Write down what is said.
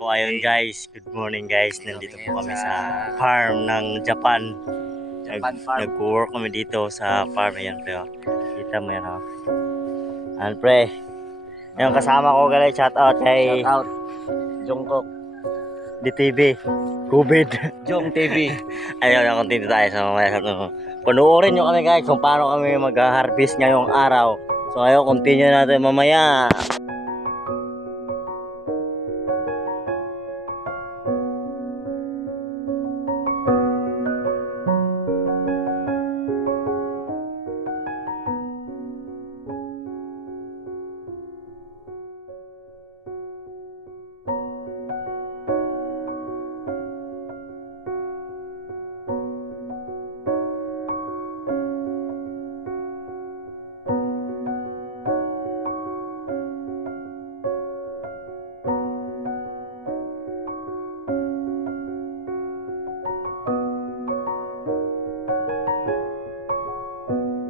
So ayun guys, good morning guys. Nandito po kami sa farm ng Japan. Farm. Nag-work kami dito sa farm. Ayan pre. Kita mo yan ha. Ayan pre. Yung kasama ko guys, shout out kay Shout out. Jungkook. DTV. COVID. Jong TV. Ayun, continue tayo sa mamaya. Panuorin nyo kami guys kung paano kami mag-harvest ngayong araw. So ayun, continue natin mamaya.